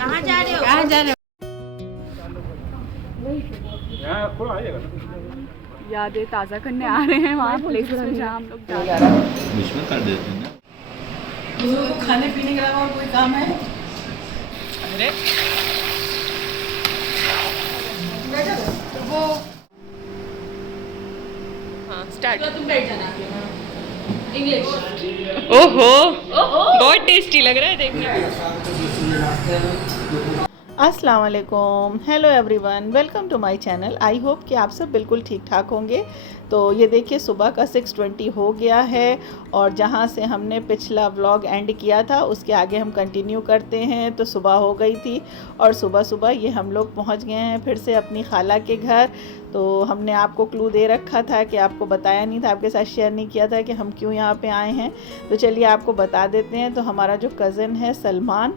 कहाँ जा रहे हो? कहाँ जा रहे हो? यादें ताज़ा करने आ रहे हैं वहाँ प्लेसेस में जहाँ हम लोग जा रहे हैं। विश्व कर देते हैं ना। बुजुर्गों को खाने पीने के अलावा और कोई काम है? अरे तो वो हाँ स्टार्ट। तुम बैठ जाना इंग्लिश। ओहो बहुत टेस्टी लग रहा है देखने में। अस्सलाम वालेकुम, hello everyone, welcome to my channel. I hope कि आप सब बिल्कुल ठीक ठाक होंगे। तो ये देखिए सुबह का 6:20 हो गया है और जहाँ से हमने पिछला व्लॉग एंड किया था उसके आगे हम कंटिन्यू करते हैं। तो सुबह हो गई थी और सुबह सुबह ये हम लोग पहुँच गए हैं फिर से अपनी खाला के घर। तो हमने आपको क्लू दे रखा था कि आपको बताया नहीं था, आपके साथ शेयर नहीं किया था कि हम क्यों यहाँ पे आए हैं। तो चलिए आपको बता देते हैं। तो हमारा जो कज़न है सलमान,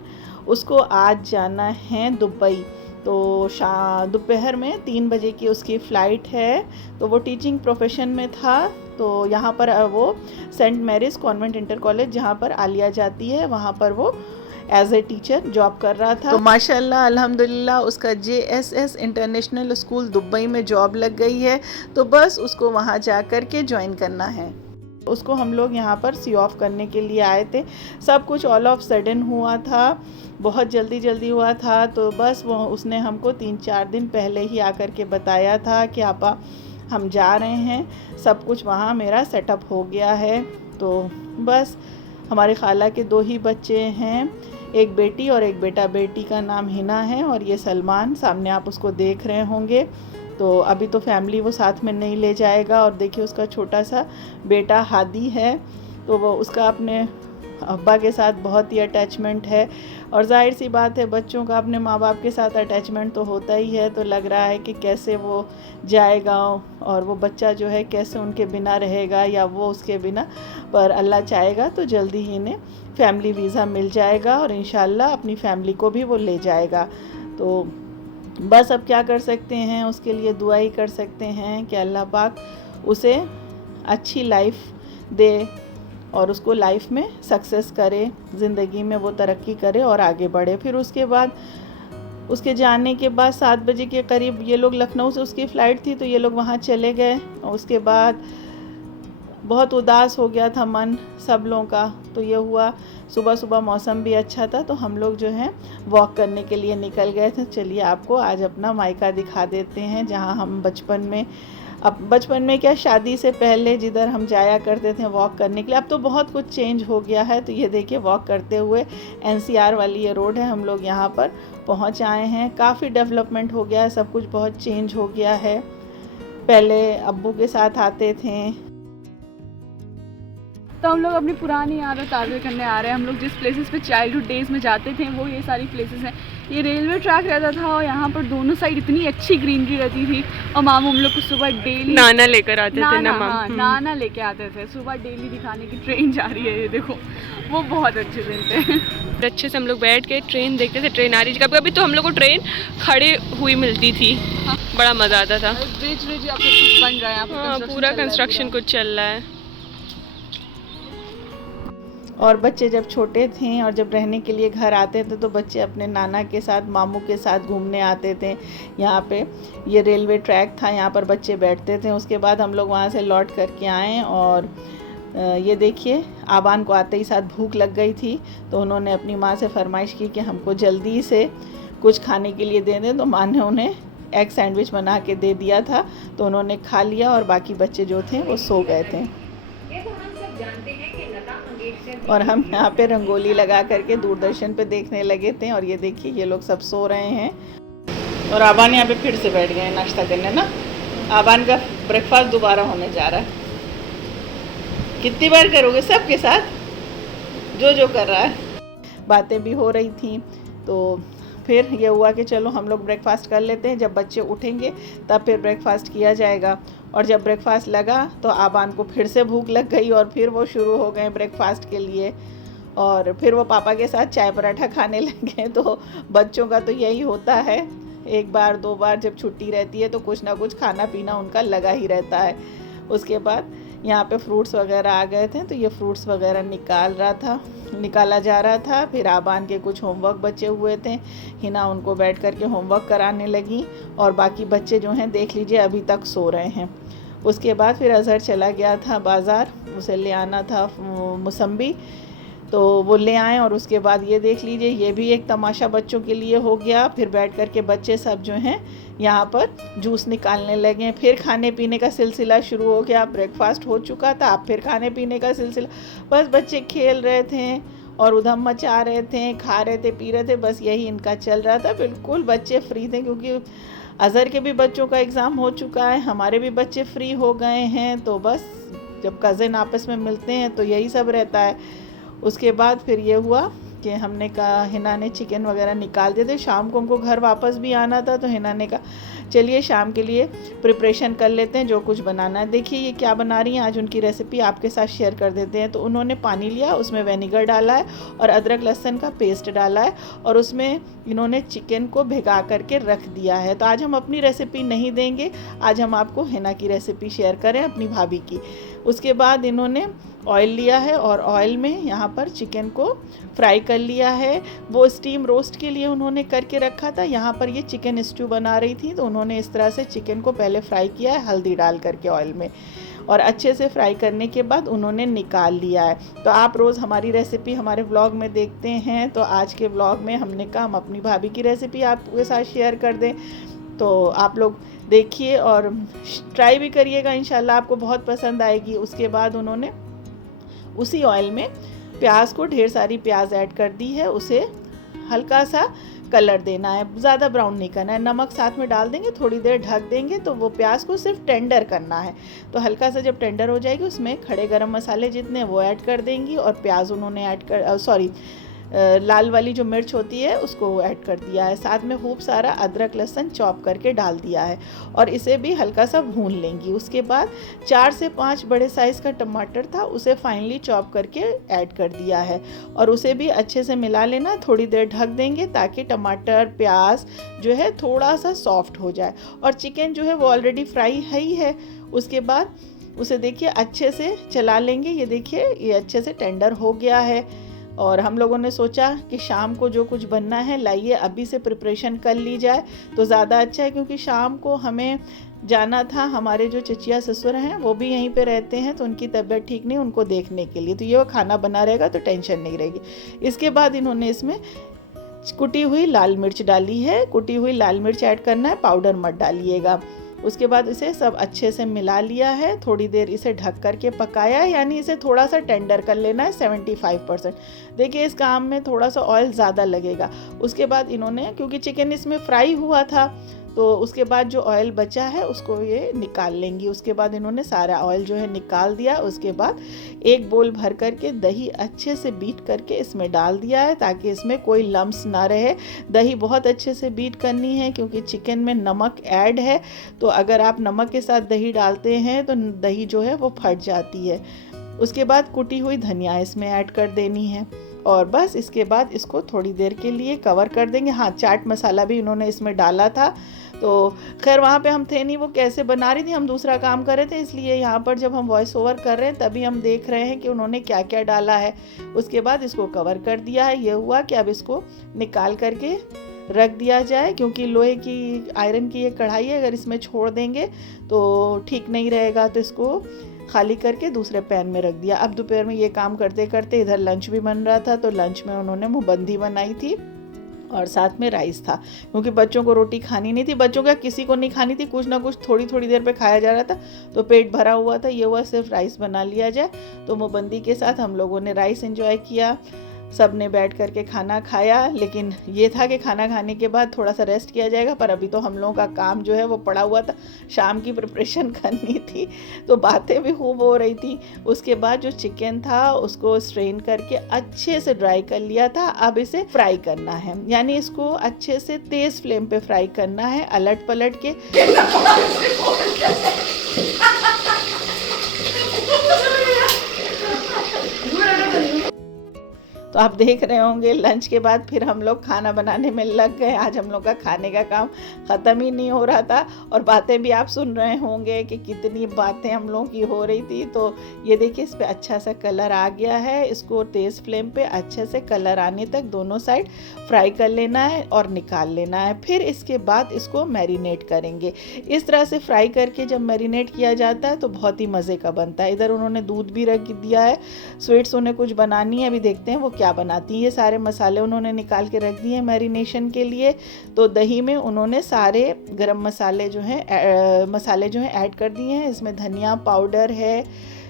उसको आज जाना है दुबई। तो दोपहर में 3 बजे की उसकी फ़्लाइट है। तो वो टीचिंग प्रोफेशन में था। तो यहाँ पर वो सेंट मैरीज़ कॉन्वेंट इंटर कॉलेज जहाँ पर आलिया जाती है वहाँ पर वो एज ए टीचर जॉब कर रहा था। तो माशाल्लाह अल्हम्दुलिल्लाह उसका JSS इंटरनेशनल स्कूल दुबई में जॉब लग गई है। तो बस उसको वहाँ जा कर के ज्वाइन करना है। उसको हम लोग यहाँ पर सी ऑफ करने के लिए आए थे। सब कुछ ऑल ऑफ सडन हुआ था, बहुत जल्दी हुआ था। तो बस वो उसने हमको 3-4 दिन पहले ही आकर के बताया था कि आपा हम जा रहे हैं। सब कुछ वहाँ मेरा सेटअप हो गया है। तो बस हमारे खाला के 2 ही बच्चे हैं, एक बेटी और एक बेटा। बेटी का नाम हिना है और ये सलमान, सामने आप उसको देख रहे होंगे। तो अभी तो फैमिली वो साथ में नहीं ले जाएगा। और देखिए उसका छोटा सा बेटा हादी है। तो वो उसका अपने अब्बा के साथ बहुत ही अटैचमेंट है। और जाहिर सी बात है बच्चों का अपने माँ बाप के साथ अटैचमेंट तो होता ही है। तो लग रहा है कि कैसे वो जाएगा और वो बच्चा जो है कैसे उनके बिना रहेगा या वो उसके बिना। पर अल्लाह चाहेगा तो जल्दी ही इन्हें फैमिली वीज़ा मिल जाएगा और इंशाल्लाह अपनी फैमिली को भी वो ले जाएगा। तो बस अब क्या कर सकते हैं, उसके लिए दुआ ही कर सकते हैं कि अल्लाह पाक उसे अच्छी लाइफ दे और उसको लाइफ में सक्सेस करे, ज़िंदगी में वो तरक्की करे और आगे बढ़े। फिर उसके बाद उसके जाने के बाद 7 बजे के करीब ये लोग, लखनऊ से उसकी फ़्लाइट थी तो ये लोग वहाँ चले गए। और उसके बाद बहुत उदास हो गया था मन सब लोगों का। तो ये हुआ, सुबह सुबह मौसम भी अच्छा था तो हम लोग जो हैं वॉक करने के लिए निकल गए थे। चलिए आपको आज अपना मायका दिखा देते हैं जहाँ हम बचपन में क्या, शादी से पहले जिधर हम जाया करते थे वॉक करने के लिए। अब तो बहुत कुछ चेंज हो गया है। तो ये देखिए वॉक करते हुए NCR वाली ये रोड है, हम लोग यहाँ पर पहुँच आए हैं। काफ़ी डेवलपमेंट हो गया है, सब कुछ बहुत चेंज हो गया है। पहले अब्बू के साथ आते थे। तो हम लोग अपनी पुरानी यादें ताज़ा करने आ रहे हैं। हम लोग जिस प्लेसेस पे चाइल्डहुड डेज़ में जाते थे वो ये सारी प्लेसेस हैं। ये रेलवे ट्रैक रहता था और यहाँ पर दोनों साइड इतनी अच्छी ग्रीनरी रहती थी। और मामू हम लोग को सुबह डेली नाना लेकर आते थे ना माम। हाँ, नाना लेके आते थे सुबह डेली दिखाने की ट्रेन जा रही है। ये देखो वो बहुत अच्छे दिन थे। अच्छे से हम लोग बैठ के ट्रेन देखते थे, ट्रेन आ रही। कभी कभी तो हम लोग को ट्रेन खड़े हुई मिलती थी। हाँ। बड़ा मज़ा आता था। ब्रिज या फिर कुछ बन रहा है, हाँ, पूरा कंस्ट्रक्शन कुछ चल रहा है। और बच्चे जब छोटे थे और जब रहने के लिए घर आते थे तो बच्चे अपने नाना के साथ, मामू के साथ घूमने आते थे। यहाँ पे ये रेलवे ट्रैक था, यहाँ पर बच्चे बैठते थे। उसके बाद हम लोग वहाँ से लौट करके आए और ये देखिए आबान को आते ही साथ भूख लग गई थी। तो उन्होंने अपनी माँ से फरमाइश की कि हमको जल्दी से कुछ खाने के लिए दे दें। तो माँ ने उन्हें एग सैंडविच बना के दे दिया था। तो उन्होंने खा लिया और बाकी बच्चे जो थे वो सो गए थे। और हम यहाँ पे रंगोली लगा करके दूरदर्शन पे देखने लगे थे। और ये देखिए ये लोग सब सो रहे हैं और आबान यहाँ पे फिर से बैठ गए नाश्ता करने ना। आबान का ब्रेकफास्ट दोबारा होने जा रहा है। कितनी बार करोगे सबके साथ जो कर रहा है। बातें भी हो रही थी। तो फिर ये हुआ कि चलो हम लोग ब्रेकफास्ट कर लेते हैं, जब बच्चे उठेंगे तब फिर ब्रेकफास्ट किया जाएगा। और जब ब्रेकफास्ट लगा तो आबान को फिर से भूख लग गई और फिर वो शुरू हो गए ब्रेकफास्ट के लिए। और फिर वो पापा के साथ चाय पराठा खाने लगे। तो बच्चों का तो यही होता है, 1 बार 2 बार जब छुट्टी रहती है तो कुछ ना कुछ खाना पीना उनका लगा ही रहता है। उसके बाद यहाँ पे फ्रूट्स वगैरह आ गए थे, तो ये फ्रूट्स वगैरह निकाला जा रहा था। फिर आबान के कुछ होमवर्क बचे हुए थे, हिना उनको बैठ कर के होमवर्क कराने लगी, और बाकी बच्चे जो हैं देख लीजिए अभी तक सो रहे हैं। उसके बाद फिर अज़हर चला गया था बाज़ार, उसे ले आना था मौसम्बी, तो वो ले आए। और उसके बाद ये देख लीजिए, ये भी एक तमाशा बच्चों के लिए हो गया। फिर बैठ कर के बच्चे सब जो हैं यहाँ पर जूस निकालने लगे। फिर खाने पीने का सिलसिला शुरू हो गया। ब्रेकफास्ट हो चुका था, अब फिर खाने पीने का सिलसिला। बस बच्चे खेल रहे थे और उधम मचा रहे थे, खा रहे थे, पी रहे थे, बस यही इनका चल रहा था। बिल्कुल बच्चे फ्री थे, क्योंकि अज़हर के भी बच्चों का एग्ज़ाम हो चुका है, हमारे भी बच्चे फ्री हो गए हैं। तो बस जब कज़न आपस में मिलते हैं तो यही सब रहता है। उसके बाद फिर ये हुआ कि हमने कहा, हिना ने चिकन वगैरह निकाल दिए थे। शाम को उनको घर वापस भी आना था, तो हिना ने कहा चलिए शाम के लिए प्रिपरेशन कर लेते हैं, जो कुछ बनाना है। देखिए ये क्या बना रही हैं, आज उनकी रेसिपी आपके साथ शेयर कर देते हैं। तो उन्होंने पानी लिया, उसमें विनेगर डाला है और अदरक लहसुन का पेस्ट डाला है, और उसमें इन्होंने चिकन को भिगा करके रख दिया है। तो आज हम अपनी रेसिपी नहीं देंगे, आज हम आपको हिना की रेसिपी शेयर करें, अपनी भाभी की। उसके बाद इन्होंने ऑयल लिया है और ऑयल में यहाँ पर चिकन को फ्राई कर लिया है। वो स्टीम रोस्ट के लिए उन्होंने करके रखा था। यहाँ पर ये चिकन स्ट्यू बना रही थी, तो उन्होंने इस तरह से चिकन को पहले फ्राई किया है हल्दी डाल करके ऑयल में, और अच्छे से फ्राई करने के बाद उन्होंने निकाल लिया है। तो आप रोज़ हमारी रेसिपी हमारे व्लॉग में देखते हैं, तो आज के व्लॉग में हमने कहा हम अपनी भाभी की रेसिपी आपके साथ शेयर कर दें। तो आप लोग देखिए और ट्राई भी करिएगा, इंशाल्लाह आपको बहुत पसंद आएगी। उसके बाद उन्होंने उसी ऑयल में प्याज को, ढेर सारी प्याज ऐड कर दी है, उसे हल्का सा कलर देना है, ज़्यादा ब्राउन नहीं करना है। नमक साथ में डाल देंगे, थोड़ी देर ढक देंगे, तो वो प्याज को सिर्फ टेंडर करना है। तो हल्का सा जब टेंडर हो जाएगी, उसमें खड़े गरम मसाले जितने वो ऐड कर देंगी, और प्याज उन्होंने ऐड कर लाल वाली जो मिर्च होती है उसको ऐड कर दिया है। साथ में खूब सारा अदरक लहसुन चॉप करके डाल दिया है, और इसे भी हल्का सा भून लेंगी। उसके बाद 4 से 5 बड़े साइज़ का टमाटर था, उसे फाइनली चॉप करके ऐड कर दिया है, और उसे भी अच्छे से मिला लेना। थोड़ी देर ढक देंगे ताकि टमाटर प्याज जो है थोड़ा सा सॉफ्ट हो जाए, और चिकन जो है वो ऑलरेडी फ्राई है ही है। उसके बाद उसे देखिए अच्छे से चला लेंगे। ये देखिए ये अच्छे से टेंडर हो गया है, और हम लोगों ने सोचा कि शाम को जो कुछ बनना है लाइए अभी से प्रिपरेशन कर ली जाए तो ज़्यादा अच्छा है, क्योंकि शाम को हमें जाना था। हमारे जो चचिया ससुर हैं वो भी यहीं पे रहते हैं, तो उनकी तबीयत ठीक नहीं, उनको देखने के लिए, तो ये वो खाना बना रहेगा तो टेंशन नहीं रहेगी। इसके बाद इन्होंने इसमें कुटी हुई लाल मिर्च डाली है, कुटी हुई लाल मिर्च ऐड करना है, पाउडर मत डालिएगा। उसके बाद इसे सब अच्छे से मिला लिया है, थोड़ी देर इसे ढक कर के पकाया है, यानी इसे थोड़ा सा टेंडर कर लेना है 75%। देखिए इस काम में थोड़ा सा ऑयल ज़्यादा लगेगा। उसके बाद इन्होंने, क्योंकि चिकन इसमें फ्राई हुआ था, तो उसके बाद जो ऑयल बचा है उसको ये निकाल लेंगी। उसके बाद इन्होंने सारा ऑयल जो है निकाल दिया। उसके बाद एक बोल भर करके दही अच्छे से बीट करके इसमें डाल दिया है, ताकि इसमें कोई लम्स ना रहे। दही बहुत अच्छे से बीट करनी है, क्योंकि चिकन में नमक ऐड है, तो अगर आप नमक के साथ दही डालते हैं तो दही जो है वो फट जाती है। उसके बाद कुटी हुई धनिया इसमें ऐड कर देनी है, और बस इसके बाद इसको थोड़ी देर के लिए कवर कर देंगे। हाँ, चाट मसाला भी इन्होंने इसमें डाला था, तो खैर वहाँ पे हम थे नहीं, वो कैसे बना रही थी, हम दूसरा काम कर रहे थे, इसलिए यहाँ पर जब हम वॉइस ओवर कर रहे हैं तभी हम देख रहे हैं कि उन्होंने क्या क्या डाला है। उसके बाद इसको कवर कर दिया है। ये हुआ कि अब इसको निकाल करके रख दिया जाए, क्योंकि लोहे की, आयरन की ये कढ़ाई है, अगर इसमें छोड़ देंगे तो ठीक नहीं रहेगा। तो इसको खाली करके दूसरे पैन में रख दिया। अब दोपहर में ये काम करते करते इधर लंच भी बन रहा था, तो लंच में उन्होंने मुंहबंदी बनाई थी और साथ में राइस था, क्योंकि बच्चों को रोटी खानी नहीं थी। बच्चों का किसी को नहीं खानी थी, कुछ ना कुछ थोड़ी थोड़ी देर पे खाया जा रहा था, तो पेट भरा हुआ था। ये हुआ सिर्फ राइस बना लिया जाए। तो मुंहबंदी के साथ हम लोगों ने राइस एंजॉय किया, सब ने बैठ कर के खाना खाया। लेकिन ये था कि खाना खाने के बाद थोड़ा सा रेस्ट किया जाएगा, पर अभी तो हम लोगों का काम जो है वो पड़ा हुआ था, शाम की प्रिपरेशन करनी थी, तो बातें भी खूब हो रही थी। उसके बाद जो चिकन था उसको स्ट्रेन करके अच्छे से ड्राई कर लिया था। अब इसे फ्राई करना है, यानी इसको अच्छे से तेज़ फ्लेम पे फ्राई करना है, अलट पलट के। तो आप देख रहे होंगे लंच के बाद फिर हम लोग खाना बनाने में लग गए। आज हम लोग का खाने का काम ख़त्म ही नहीं हो रहा था और बातें भी आप सुन रहे होंगे कि कितनी बातें हम लोगों की हो रही थी। तो ये देखिए इस पर अच्छा सा कलर आ गया है। इसको तेज़ फ्लेम पे अच्छे से कलर आने तक दोनों साइड फ्राई कर लेना है और निकाल लेना है। फिर इसके बाद इसको मैरिनेट करेंगे। इस तरह से फ्राई करके जब मैरिनेट किया जाता है तो बहुत ही मज़े का बनता है। इधर उन्होंने दूध भी रख दिया है। स्वीट्स उन्हें कुछ बनानी है, अभी देखते हैं वो क्या बनाती है। ये सारे मसाले उन्होंने निकाल के रख दिए हैं मैरिनेशन के लिए। तो दही में उन्होंने सारे गरम मसाले जो हैं ऐड कर दिए हैं। इसमें धनिया पाउडर है,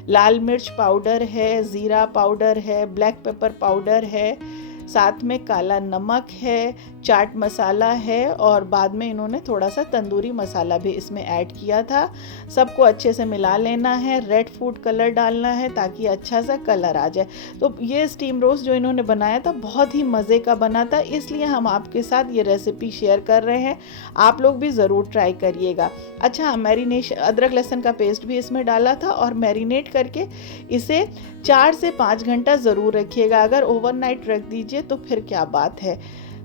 लाल मिर्च पाउडर है, ज़ीरा पाउडर है, ब्लैक पेपर पाउडर है, साथ में काला नमक है, चाट मसाला है और बाद में इन्होंने थोड़ा सा तंदूरी मसाला भी इसमें ऐड किया था। सबको अच्छे से मिला लेना है। रेड फूड कलर डालना है ताकि अच्छा सा कलर आ जाए। तो ये स्टीम रोस्ट जो इन्होंने बनाया था बहुत ही मज़े का बना था, इसलिए हम आपके साथ ये रेसिपी शेयर कर रहे हैं। आप लोग भी ज़रूर ट्राई करिएगा। अच्छा, मैरिनेशन अदरक लहसुन का पेस्ट भी इसमें डाला था और मैरिनेट करके इसे 4 से 5 घंटा ज़रूर रखिएगा। अगर ओवरनाइट रख दीजिए तो फिर क्या बात है।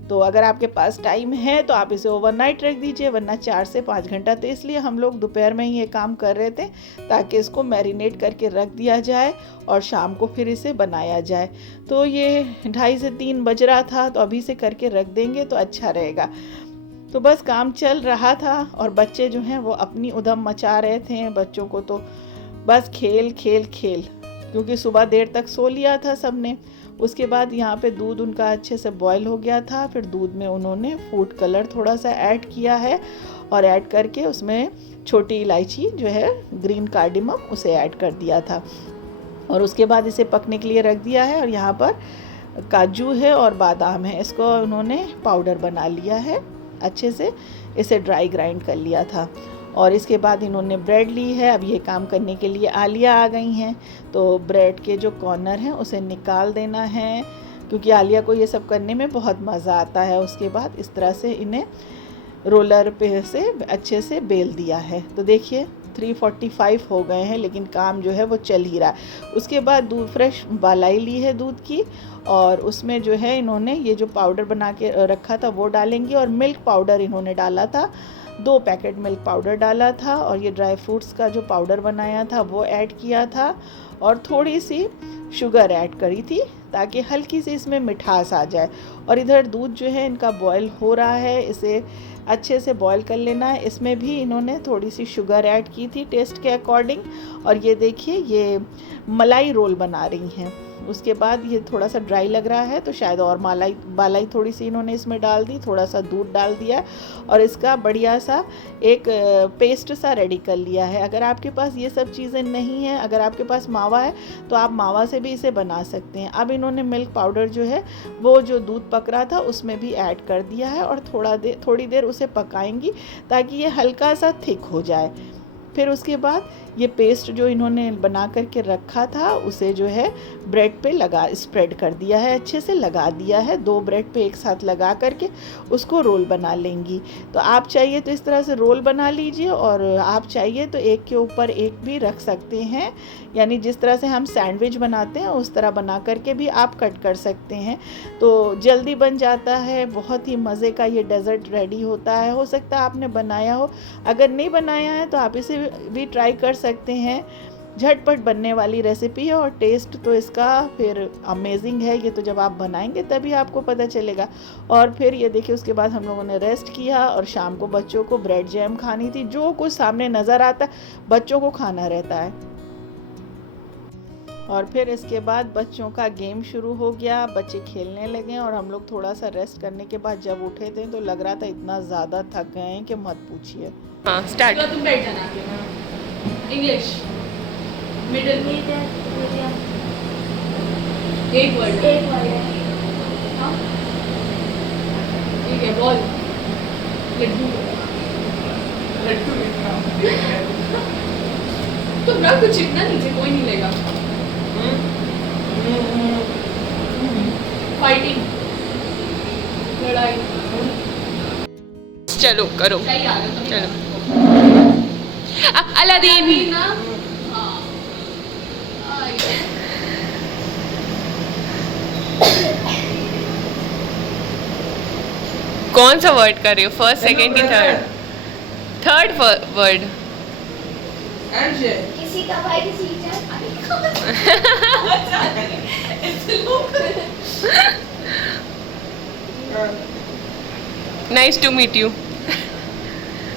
तो अगर आपके पास टाइम है तो आप इसे ओवरनाइट रख दीजिए, वरना 4 से 5 घंटा। तो इसलिए हम लोग दोपहर में ही ये काम कर रहे थे ताकि इसको मैरिनेट करके रख दिया जाए और शाम को फिर इसे बनाया जाए। तो ये 2:30 से 3 बज रहा था, तो अभी से करके रख देंगे तो अच्छा रहेगा। तो बस काम चल रहा था और बच्चे जो हैं वो अपनी उधम मचा रहे थे। बच्चों को तो बस खेल खेल खेल, क्योंकि सुबह देर तक सो लिया था सबने। उसके बाद यहाँ पे दूध उनका अच्छे से बॉईल हो गया था। फिर दूध में उन्होंने फूड कलर थोड़ा सा ऐड किया है और ऐड करके उसमें छोटी इलायची जो है ग्रीन कार्डिमम उसे ऐड कर दिया था और उसके बाद इसे पकने के लिए रख दिया है। और यहाँ पर काजू है और बादाम है, इसको उन्होंने पाउडर बना लिया है अच्छे से, इसे ड्राई ग्राइंड कर लिया था। और इसके बाद इन्होंने ब्रेड ली है। अब ये काम करने के लिए आलिया आ गई हैं, तो ब्रेड के जो कॉर्नर हैं उसे निकाल देना है, क्योंकि आलिया को ये सब करने में बहुत मज़ा आता है। उसके बाद इस तरह से इन्हें रोलर पे से अच्छे से बेल दिया है। तो देखिए 3:45 हो गए हैं, लेकिन काम जो है वो चल ही रहा है। उसके बाद दूध फ्रेश बालाई ली है दूध की, और उसमें जो है इन्होंने ये जो पाउडर बना के रखा था वो डालेंगी। और मिल्क पाउडर इन्होंने डाला था, 2 पैकेट मिल्क पाउडर डाला था। और ये ड्राई फ्रूट्स का जो पाउडर बनाया था वो ऐड किया था और थोड़ी सी शुगर ऐड करी थी ताकि हल्की सी इसमें मिठास आ जाए। और इधर दूध जो है इनका बॉयल हो रहा है, इसे अच्छे से बॉयल कर लेना है। इसमें भी इन्होंने थोड़ी सी शुगर ऐड की थी टेस्ट के अकॉर्डिंग। और ये देखिए ये मलाई रोल बना रही हैं। उसके बाद ये थोड़ा सा ड्राई लग रहा है तो शायद और बालाई थोड़ी सी इन्होंने इसमें डाल दी, थोड़ा सा दूध डाल दिया और इसका बढ़िया सा एक पेस्ट सा रेडी कर लिया है। अगर आपके पास ये सब चीज़ें नहीं हैं, अगर आपके पास मावा है तो आप मावा से भी इसे बना सकते हैं। अब इन्होंने मिल्क पाउडर जो है वो जो दूध पक रहा था उसमें भी ऐड कर दिया है और थोड़ी देर उसे पकाएंगी ताकि ये हल्का सा थिक हो जाए। फिर उसके बाद ये पेस्ट जो इन्होंने बना करके रखा था उसे जो है ब्रेड पे स्प्रेड कर दिया है, अच्छे से लगा दिया है। 2 ब्रेड पे एक साथ लगा करके उसको रोल बना लेंगी। तो आप चाहिए तो इस तरह से रोल बना लीजिए और आप चाहिए तो एक के ऊपर एक भी रख सकते हैं, यानी जिस तरह से हम सैंडविच बनाते हैं उस तरह बना करके भी आप कट कर सकते हैं। तो जल्दी बन जाता है, बहुत ही मज़े का ये डेज़र्ट रेडी होता है। हो सकता है आपने बनाया हो, अगर नहीं बनाया है तो आप इसे भी ट्राई कर सकते हैं। झटपट बनने वाली रेसिपी है और टेस्ट तो इसका फिर अमेजिंग है। ये तो जब आप बनाएंगे तभी आपको पता चलेगा। और फिर ये देखिए उसके बाद हम लोगों ने रेस्ट किया और शाम को बच्चों को ब्रेड जैम खानी थी। जो कुछ सामने नज़र आता है बच्चों को खाना रहता है। और फिर इसके बाद बच्चों का गेम शुरू हो गया, बच्चे खेलने लगे और हम लोग थोड़ा सा रेस्ट करने के बाद जब उठे थे तो लग रहा था इतना ज़्यादा थक गए हैं कि मत पूछिए। हाँ स्टार्ट। तुम बैठ जाना। इंग्लिश मिडिल एक वर्ड हाँ ठीक है। बॉल लड्डू तुम रख कुछ इतना नीचे, कोई नहीं लेगा। फाइटिंग लड़ाई। चलो करो, सही आ रहा है। चलो। अलादीन। हाँ कौन सा वर्ड कर रहे हो? फर्स्ट, सेकंड की थर्ड वर्ड? किसी का भाई किसी की जान। Nice to meet you.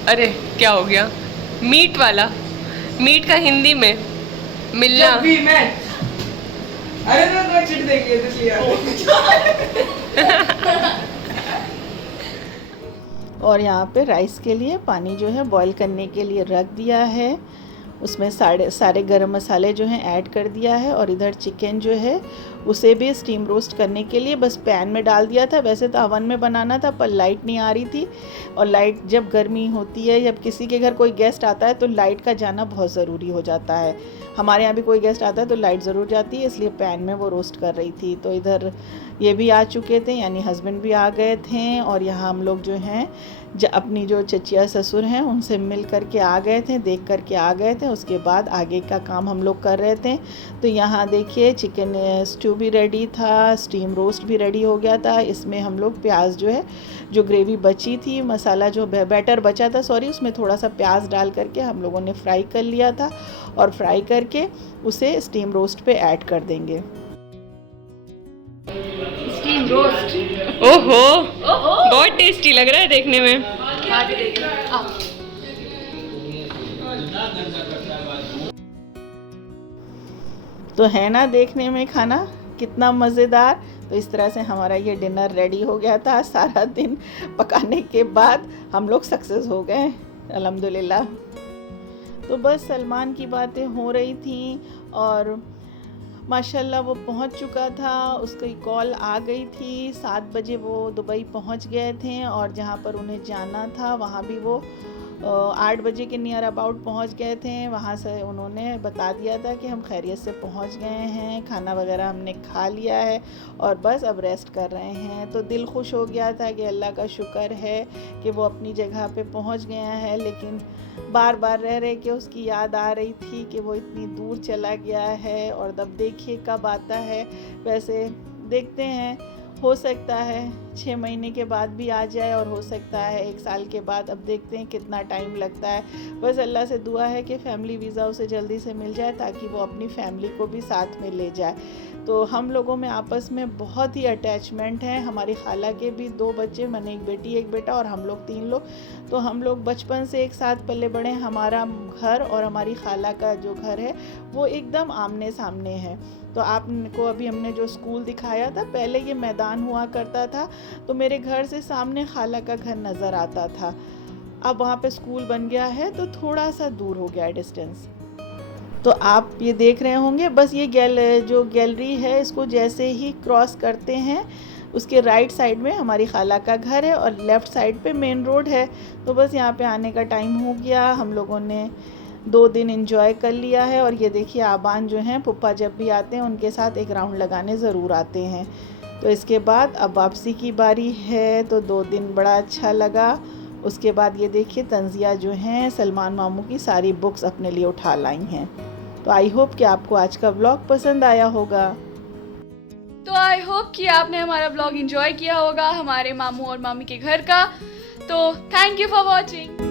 अरे क्या हो गया? मीट वाला, मीट का हिंदी में मिलना। अरे तो चिट देंगे इसलिए। और यहाँ पे राइस के लिए पानी जो है बॉईल करने के लिए रख दिया है। उसमें सारे गरम मसाले जो हैं ऐड कर दिया है। और इधर चिकन जो है उसे भी स्टीम रोस्ट करने के लिए बस पैन में डाल दिया था। वैसे तो अवन में बनाना था पर लाइट नहीं आ रही थी, और लाइट जब गर्मी होती है, जब किसी के घर कोई गेस्ट आता है तो लाइट का जाना बहुत ज़रूरी हो जाता है। हमारे यहाँ भी कोई गेस्ट आता है तो लाइट ज़रूर जाती है, इसलिए पैन में वो रोस्ट कर रही थी। तो इधर ये भी आ चुके थे, यानी हस्बैंड भी आ गए थे। और यहाँ हम लोग जो हैं अपनी जो चचिया ससुर हैं उनसे मिल करके आ गए थे, देख करके आ गए थे। उसके बाद आगे का काम हम लोग कर रहे थे। तो यहाँ देखिए चिकन स्टू भी रेडी था, स्टीम रोस्ट भी रेडी हो गया था। इसमें हम लोग प्याज जो है, जो ग्रेवी बची थी, मसाला जो बैटर बचा था सॉरी, उसमें थोड़ा सा प्याज डाल करके हम लोगों ने फ्राई कर लिया था। और फ्राई करके उसे स्टीम रोस्ट पे ऐड कर देंगे। Steam roast. ओहो, बहुत टेस्टी लग रहा है देखने में। तो है ना देखने में खाना कितना मज़ेदार। तो इस तरह से हमारा ये डिनर रेडी हो गया था। सारा दिन पकाने के बाद हम लोग सक्सेस हो गए अल्हम्दुलिल्लाह। तो बस सलमान की बातें हो रही थी और माशाल्लाह वो पहुंच चुका था। उसकी कॉल आ गई थी, 7 बजे वो दुबई पहुंच गए थे। और जहां पर उन्हें जाना था वहां भी वो 8 बजे के नियर अबाउट पहुंच गए थे। वहां से उन्होंने बता दिया था कि हम खैरियत से पहुंच गए हैं, खाना वगैरह हमने खा लिया है और बस अब रेस्ट कर रहे हैं। तो दिल खुश हो गया था कि अल्लाह का शुक्र है कि वो अपनी जगह पे पहुंच गया है। लेकिन बार बार रह रहे कि उसकी याद आ रही थी कि वो इतनी दूर चला गया है और तब देखिए कब आता है। वैसे देखते हैं, हो सकता है 6 महीने के बाद भी आ जाए और हो सकता है 1 साल के बाद। अब देखते हैं कितना टाइम लगता है। बस अल्लाह से दुआ है कि फैमिली वीज़ा उसे जल्दी से मिल जाए ताकि वो अपनी फैमिली को भी साथ में ले जाए। तो हम लोगों में आपस में बहुत ही अटैचमेंट है। हमारी खाला के भी 2 बच्चे, मैंने एक बेटी एक बेटा और हम लोग 3 लोग। तो हम लोग बचपन से एक साथ पले बड़े। हमारा घर और हमारी खाला का जो घर है वो एकदम आमने सामने है। तो आपको अभी हमने जो स्कूल दिखाया था, पहले ये मैदान हुआ करता था तो मेरे घर से सामने खाला का घर नज़र आता था। अब वहाँ पे स्कूल बन गया है तो थोड़ा सा दूर हो गया है डिस्टेंस। तो आप ये देख रहे होंगे, बस ये जो गैलरी है इसको जैसे ही क्रॉस करते हैं उसके राइट साइड में हमारी खाला का घर है और लेफ़्ट साइड पे मेन रोड है। तो बस यहाँ पे आने का टाइम हो गया। हम लोगों ने 2 दिन एंजॉय कर लिया है। और ये देखिए आबान जो हैं, पुप्पा जब भी आते हैं उनके साथ एक राउंड लगाने ज़रूर आते हैं। तो इसके बाद अब वापसी की बारी है। तो 2 दिन बड़ा अच्छा लगा। उसके बाद ये देखिए तंजिया जो हैं सलमान मामू की सारी बुक्स अपने लिए उठा लाई हैं। तो आई होप कि आपको आज का व्लॉग पसंद आया होगा। तो आई होप कि आपने हमारा व्लॉग एंजॉय किया होगा, हमारे मामू और मामी के घर का। तो थैंक यू फॉर वॉचिंग।